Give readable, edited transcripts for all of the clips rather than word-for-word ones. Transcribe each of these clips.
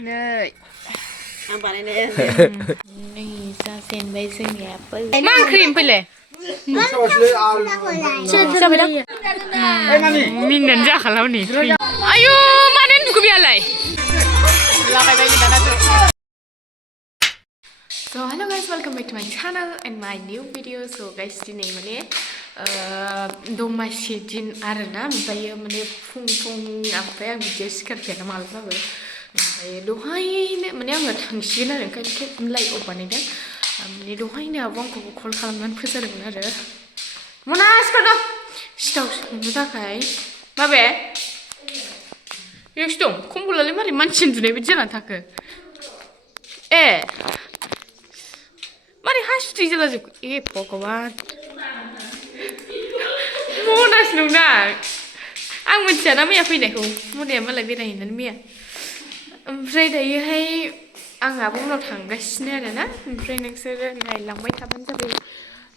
Nơi Ang bạn này Này sao xem bây giờ nhà bự Mang cream phải lệ Sao vậy đó Mình nhận ra khá lâu nè Ayo mà nên cũng biết lại Là cái gì đó So hello guys, welcome back to my channel and my new video. So guys, today mane Domac din arena, oमफ्राय mane fung apa yang video sekarang na malbaबो oमफ्राय दहायनो mane आङो थांसिगोन आरो ओंखायनो live of बानायदों mane दहायनो आबो आंखौ call खालामनानै फोजादोंमोन आरो मना सिखारनो सिटाव संनो थाखाय माबे बेयावसो दं कम्बलालाय मारै मानसि उन्दुनाय बायदि जानानै थाखो ए मारै हासुदै जालाजोबखो ए भगबान मनासो नंना आं मिथियाना मैया फैनायखौ मनाया मालाय बेरायहैनानै मैया ओमफ्राय दायोहाय आंहाबो उनाव थांगासिनो आरोना ओमफ्राय नोंसोरो नायलांबाय थाबानो जाबाय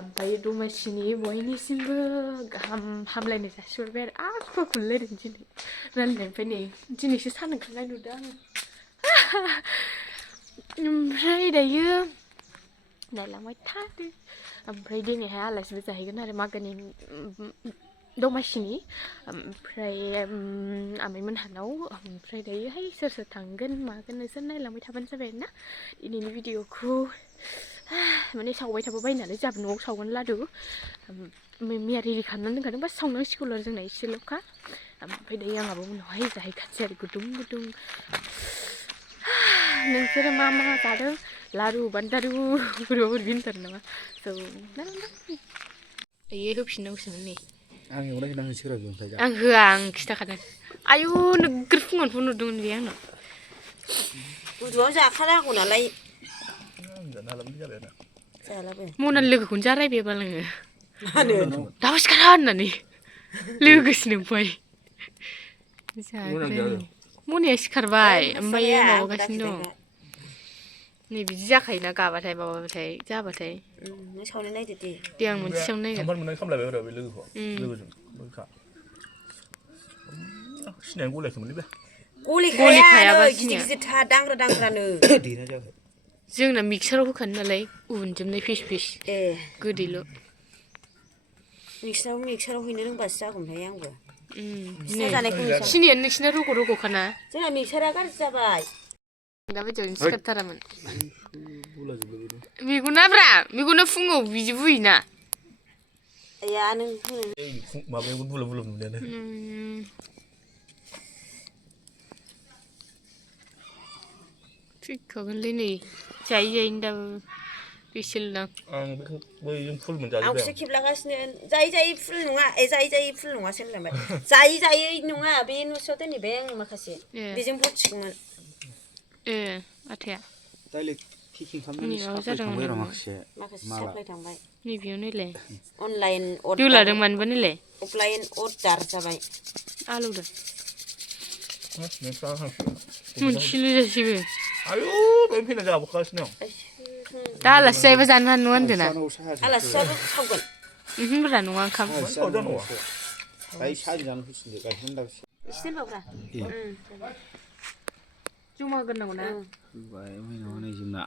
ओमफ्राय दमासिनि बयनिसिमबो गाहाम हामलायनाय जासिहरबाय आरो खुलुमलायदों दिनै राननायनिफ्राय नै दिनैसो सान ओंखारनाय नुदों आङो ओमफ्राय दायो नायलांबाय थादो ओमफ्राय दिनैहाय आलासिबो जाहैगोन आरो मागोनि दमासिनि ओमफ्राय आमाइमोनहानाव ओमफ्राय दायोहाय सोर सोर थांगोन मागोन नोंसोर नायलांबाय थाबानो जाबाय आरोना दिनैनि भिडिअखौ माने सावबाय थाबोबाय नालाय जाहाबो न'आव सावगोन लादु मैया रेडि खालामनानै दोनखादों बास सावनांसिगौ आरो जोंना एसेल'खा ओमफ्राय दायो आंहाबो उनावहाय जाहैखानोसै आरो गुदुं गुदुं नोंसोरो मा मा जादों लारु बान्दारु बोरैबा होनथारो नामा स' दायो होफिननांगौसोमोन नै आं एवनाय होना होसोरा ओमफ्राय आं होआ आं खिथाखादों आयु नोगोर फुङावनो फन हरदोंमोन बे आंनाव गुदुङाव जाखानांगौ नालाय मना लोगोखौनो जा रायबायबा आङो दाबो सिखारा होननानै लोगोसो नोंफाय मनाया सिखारबाय ओमफ्राय माबागासिनो दं नै बिदि जाखायोना गाबाथाय माबाबाथाय जाबाथाय नों सावनाय नायदो दे आं मोनसे सावनो नायगोन खामबार मोननाय खामलायबाय आरो बे लोगोजों मोनखा सिनायानो गलायाखैमोनलै बे गलिखायाबा गिदिर गिदिरथार दांग्रा दांग्रानो देना जायाखै जोंना मिक्साराव होखानो नालाय उनजोबनाय फिस फिस ए गोदैल' मिक्साराव हैनो रोंबासो जागौमोनहाय आंबो सिनियानो नोंसिना रग' रग'खाना जोंना मिक्सारा गाज्रि जाबाय दा बायदियावनो सिखारथारामोन मेगनाब्रा मेगना फुङाव बिदि बुयोना आया नों माबायावबो बुला बुला नुनायानो थैखागोनलै नै जायै जायैनो दाबो बेसेल' दां आं बेखौ बैजों फुल मोनजाजोब्बाय आंखौसो खेबलागासिनो जायै जायै फुल नङा जायै जायै फुल नङासो होनलांबाय जायै जायै नङा बे न'सेयाव दोनहैबाय आं माखासे बेजों बथिगौमोन ए आथाया डाइरेक्ट किकिं खालामनानै साप्लाय थांबाय आरो माखासे साप्लाय थांबाय नैबेयाव नायलाय अनलाइन दोलादों मानोबा नायलाय अफलाइन अर्डार जाबाय आलौदों मोनसेल' जासेबो आयु दहाय फैना जाबोगासिनो दा आलासि जायोबा जानो हानाय नङा होनदोंना आलासियाबो सावगोन बुरजा नङा ओंखाम दायो साहा जानो फैसिनदो गाइखेर दाबसे एसे दोनबावब्रा जमा होग्रोनांगौ ना नै जोंना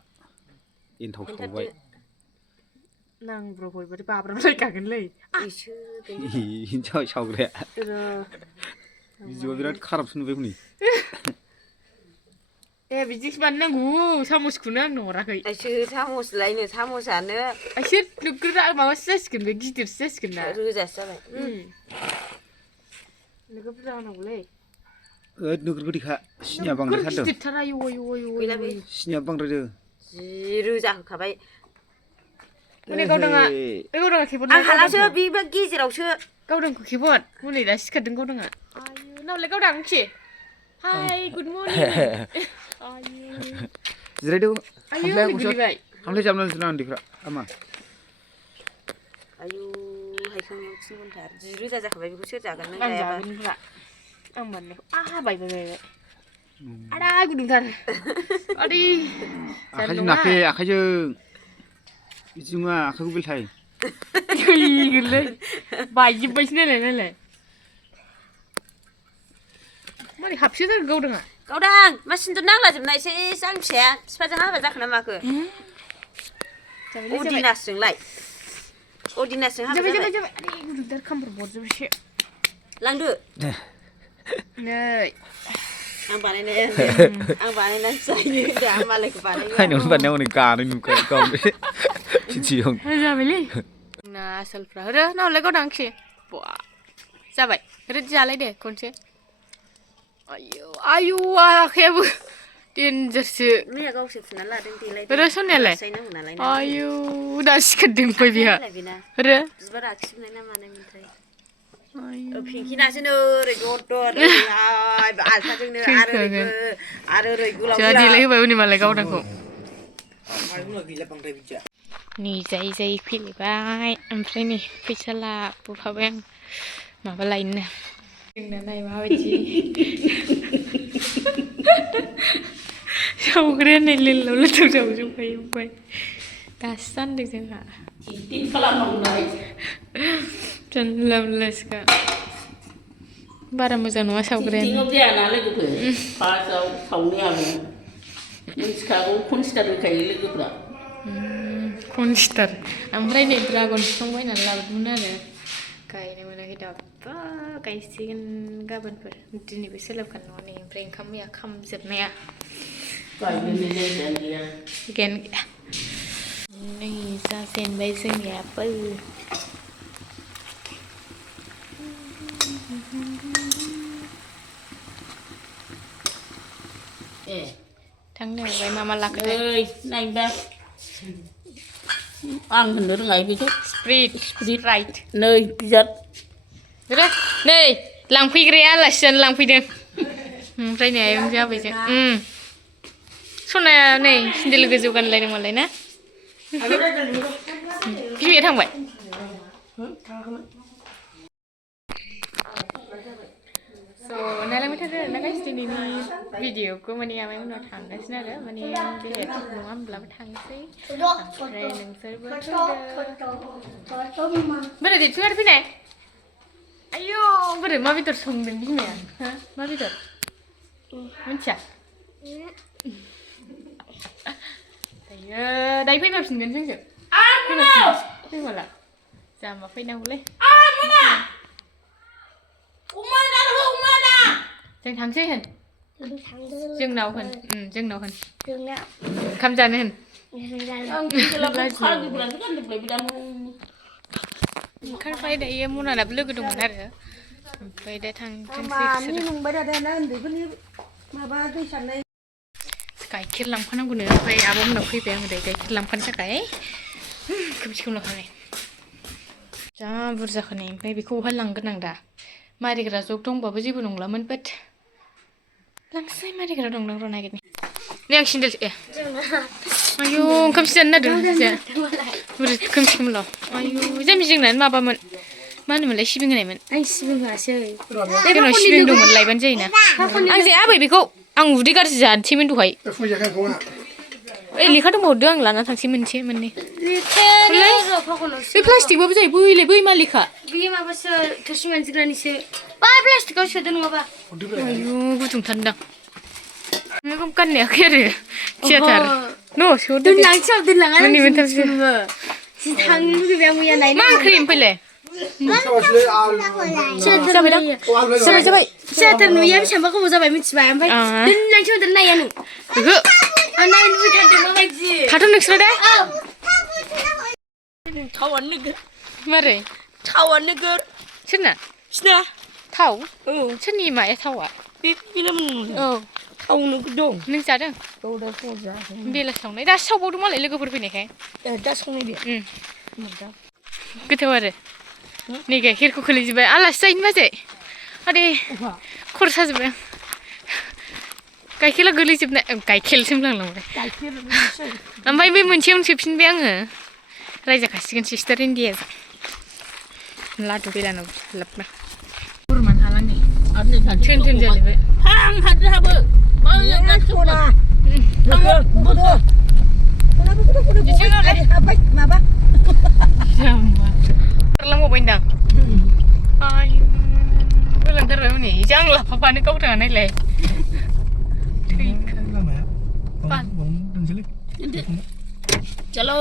एन्थाव सावबाय नांब्रबबाथाय बाब्राबलायखागोनलै हिनजाव सावग्राया बिदिबा बिराद खाराबसो नुबाय हनै ए बिदिसो बानायनांगौ सामसखौनो आंनो हराखै सामस लायनो सामसानो नोगोर माबासो जासिगोन बे गिदिरसो जासिगोन ना रोजासो जाबाय नोगोर बुरजा होनांगौलै नोगोर गोदैखा सिनिया बांद्रायथारदों गिदिरथार आयौ सिनिया बांद्रायदों जि रोजा होखाबाय हनै गावदाङा खेबहर आं हालासो बेबो गेजेरावसो गावदांखौ खेबहर हनै दा सिखारदों गावदाङा आयु नावलाय गावदां खि हाय गुड मर्निं जिरायदो गोलैबाय खामफ्लाय जाबनानै दोनना उन्दैफ्रा आमा आयु हायखांनायाव 3 घन्टा 10 रोजा जाखाबाय बेखौ सोर जागोन नों आं जायाबा जागोनब्रा आं माननायखौ बायबाय आदा गुदुंथार आदै आखाइजों नाखे आखाइजों बिदि नङा आखाइखौ बेलथाय थैगोनलै बायजोब्बायसो नायलाय मारै हाबसोथारो गावदाङा गावदां मा सिन्दुर नांलाजोबनाय एसे आं फिसाया बिफाजों हाबा जाखो ना माखो अदिनासजोंलाय अदिनासजों हाबा जाबाय गुदुंथार खामफ्राव बरजोबसो लांदो नै आं बानायनानै जायो दा मालायखौ बानायो आंनावनो बानायनायाव हनै गानो नुखायो गावनो चिचियाव जाबायलै ना आसोलफ्रा रो नावलाय गावदां खि बा जाबाय रेडि जालाय दे खनसे आयु आखायाबो डेन्जारसो मैया गावसो फुना लादों देलाय रो सनायालाय आयु दा सिखारदों फै बिहा रो बिबार आखिजोबनाय ना मानायमोनथाय पिंकिनासो ओरै दर ओरैहाय आलथाजोंनो आरो ओरै गोलाव जोंहा देलाय होबाय उनि मालाय गावदांखौ नै जायै जायै फैलायबाय ओमफ्राय नै फैसा लाबोफाबाय आं माबा लायनो जोंना नाय माबायदि सावग्राया नै लिलाव लोथाव जाबोजोबखायो ओमफ्राय दासो जानदों जोंहा जानला मोनलासोखा बारा मोजां नङा सावग्रायानो जायाना लोगोफोर फार्स्टआव सावनायाबो मिथिखागौ कनसिडार होखायो लोगोफ्रा कनसिडार ओमफ्राय नै ड्रागन बिफां बायनानै लाबोदोंमोन आरो गायनो मोनाखै दाबा गायसिगोन गाबोनफोर दिनैबो सोलाबखानाय नङा नै ओमफ्राय ओंखाम मैया खामजोबनाया गायनोनो जायगायानो गैया नै जाजेनबाय जोंनियाबो थांनो नागिरबाय मा लाखोथाय नायबा आं होननो रोङा बेखौ स्प्रिट राइट नै बिजाब रे नै लांफैग्राया आलासि जानो लांफैदों ओमफ्राय नै आयं जाबायजों सनाया नै सेन्देल गोजौ गानलायदों मालाय ना बिमाया थांबाय नायलांबाय थादो आरोना गाइस दिनैनि भिडिअखौ माने आमाइ उनाव थांगासिनो आरो माने देहाया थिग नङा होमब्लाबो थांसै ओमफ्राय नोंसोरबो बोरै देरथिं आरो फैनाय आयौ बोरै मा बेदर संदों बिमाया हो मा बेदर मिन्थिया दायो फैफाफिनगोन जोंजों फैमाला जामा फैनांगौलै जों थांसै होन जोंनाव होन ओंखाम जानो होन ओंखारबाय दायो मनानाबो लोगो दंमोन आरो ओमफ्राय दा थांसै गाइखेर लांफानांगौनो ओमफ्राय आब'मोनाव फैबाय आङो दायो गाइखेर लांफानो थाखाय खोमसि खोमलावखानाय जा बुरजाखानाय ओमफ्राय बेखौ बहा लांगोन आं दा मारिग्रा जग दंबाबो जेबो नंलामोन बाट लांसै मारिग्रा दंदां र' नागिरनि नै आं सेन्देल आयु ओंखामसो जानो नागिरदों बोरै खोमसि खोमलाव आयु जामि जोंनानो माबामोन मा होनोमोनलाय सिबिं होनायमोन आं सिबिं होआसै जोंनाव सिबिं दंमोन लायबानो जायोना आं जाया आबै बेखौ आं उदै गाज्रि जानोसैमोन दहाय ओइ लेखा दंबावदो आं लाना थांसै मोनसे मोननै बे प्लास्टिकबाबो जायो बैलाय बै मा लेखा बे माबासो थोरसि मानजिग्रानिसो बा प्लास्टिकआव सोदो नङाबा आयु गुदुंथारदां मैगं गाननायाखै आरो थियाटार न' सोदो मोननै मोनथामसो थांनो लुगैबाय आं मैया नायनो मा ओंख्रि ओमफ्रायलाय जाबाय थियाटार नुयिया बेसेबांबा गोबाव जाबाय मिथिबाय ओमफ्राय दोननायसो होनदों नाया नों ओहो आं नायनो लुबैथारदों माबायदि थाथ' नोंसोरो दे थावानो नोगोर मारै थावानो नोगोर सोरना बिसिना थाव औ सोरनि माया थावा बे बिनामोन औ थाव नोगोर दं नों जादों औ दा फुङाव जादों बेलासि सावनाय दासो सावबावदों मालाय लोगोफोर फैनायखाय दा संनाय बे गोथाव आरो नै गाइखेरखौ खोलैजोब्बाय आलासि जाहैनो बाजै आदै खर' साजोब्बाय आं गाइखेरा गोलैजोबनाय गाइखेरसो होनफ्लांलांबाय ओमफ्राय बे मोनसेयावनो सोफिनबाय आङो रायजाखासिगोन सिस्टार इन्डियाजों लादु बेलानाव लाबना बोरमानो हालाङै थोन थोन जालायबाय आं हादो माबा खारलांबावबायदां आयु गोलांथारबाय हनै जों लाफाफानो गावथाङा नायलाय चलो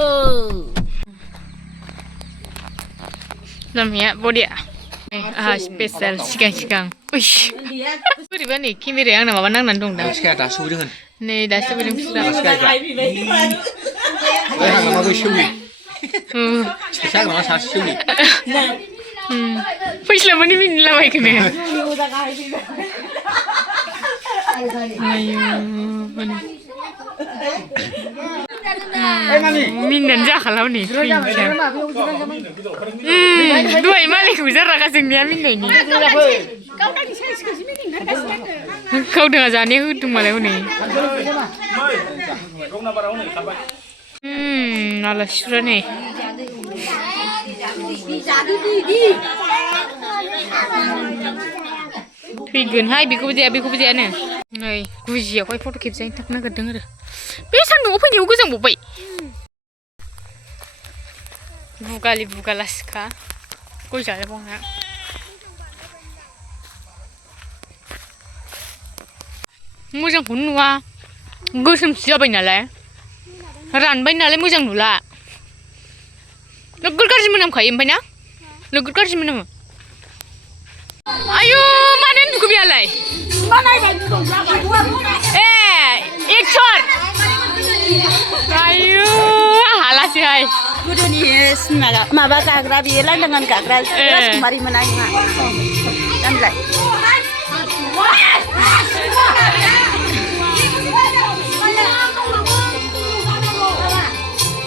Namanya body spesial sigang. Wih. Boरैबा नै केमेराया आंना माबा नांनानै दं दा. सिखाया दासो सौदों नै दासो बोदों फिस्ला. बै हाग्रामाबो सेवनि सासे हाग्रामा सासे सेवनि फैस्लाबोनि मिनिलाबायखोनो. मिनिनानै जाखाला नै दहाय मालायखौ जारागा जोंनिया मिनिनायनि गावदोङा जानाया होदों मालाय हनै आलासिफ्रा नै फैगोनहाय बेखौबो जायानो नै गुजियावहाय फट' खेबजानो थाब नागिरदों आरो बे सान्दुंआव फैनायाव गोजांबावबाय बुगालि बुगालासिखा गय जाजाबावना मोजांखौनो नुवा गोसोमसो जाबाय नालाय रानबाय नालाय मोजां नुला नोगोद गाज्रि मोनामखायो ओमफ्राय ना नोगोद गाज्रि मोनामो आयु मानो नुखो बेयालाय ए एक्टर आयु हालासैहाय गोदोनि सिनेमा माबा गाग्रा बेयो लांदांगान गाग्रा राजकुमारि मोना नङा दानलाय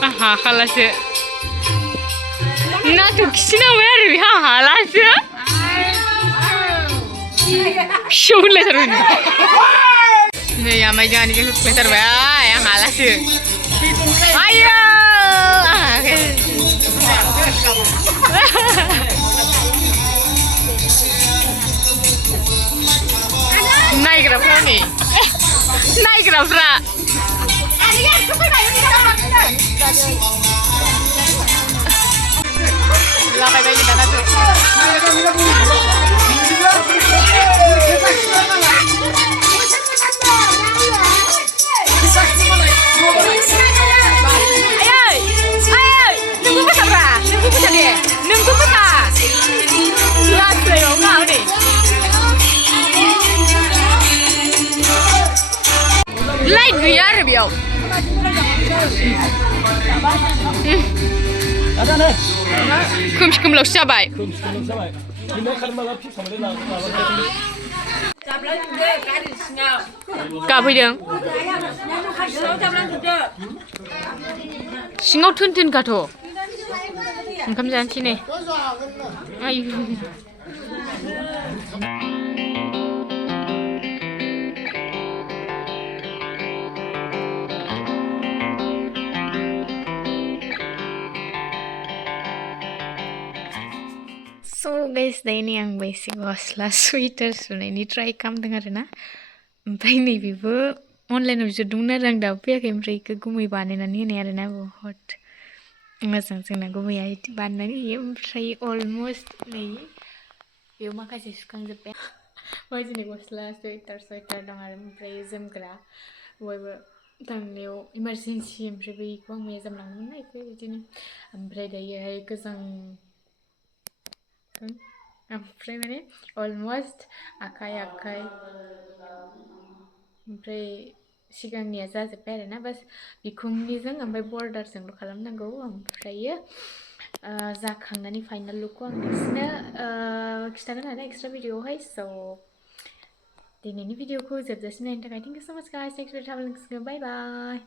आहा हालासो नाथुर खिनांबाय आरो बेहा हालासो फिसौ होनलायथारबाय नै आमाय जोंहानिजों होख्लायथारबाय आं हालासो आयौ नायग्राफ्रा नै नायग्राफ्रा लागायबाय दानाथ' लाइट गैया आरो बेयाव खोमसि खोमलावसो जाबाय गाबहैदों सिङाव थोन थोनखाथ' ओंखाम जानोसै नै आयु So guys, दा नै आंबो एसे गस्ला सुइटार सुनायनि ट्राइ खालामदों आरो ना ओमफ्राय नैबेबो अनलाइनाव बिहरदोंमोन आरो आं दाबो फैयाखै ओमफ्राय बेखौ गुमै बानायनानै होनाय आरो ना बहुद मोजां जोंना गुमैया बानायनानै होयो ओमफ्राय अलमस्ट नै बेयाव माखासे सुखांजोब्बाय बायदिनि गस्ला सुइटार दं आरो ओमफ्राय जोमग्रा बयबो थांनायाव इमारजेन्सि ओमफ्राय बेखौ आं मैया जोमलांदोंमोन ना बेखौ बिदिनो ओमफ्राय दायोहाय गोजां ओमफ्राय माने अलमस्ट आखाइ ओमफ्राय सिगांनिया जाजोब्बाय आरो ना बास बिखुंनिजों ओमफ्राय बर्डारजोंल' खालामनांगौ ओमफ्रायो जाखांनानै फाइनाल लुकखौ आं नोंसोरनो खिन्थागोन आरो एक्सट्रा भिडिअआवहाय स' दिनैनि भिडिअखौ जोबजासिम नायनो थाखाय थेंक इउ स' माच गाइस नेक्स्ट भिडिअ थाबा लोगो बाय बाय